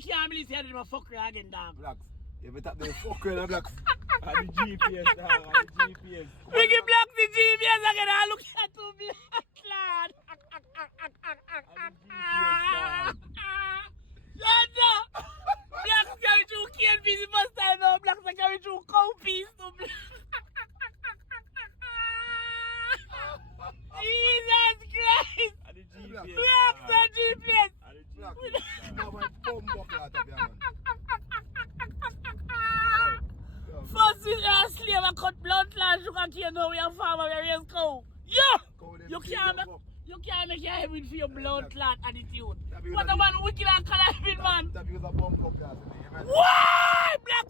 me can't believe say I did my fuck again, dog. Blacks. You better be fucking the blacks. And the GPS, dog. And the GPS. We give black the GPS again. I look at two black lad. Yeah, blacks carry through cane piece the first time now. Blacks are carry through cow piece to black. Jesus Christ! And the GPS. Blacks and GPS. And the GPS. Now my bum buckle out of your man. First we are slave and cut blood land sugar cane now we are farmer we raise cow. You can't make your heaven for your blood clot attitude. What a man wicked and conniving man. That was a bum buckle out of me. Why? Black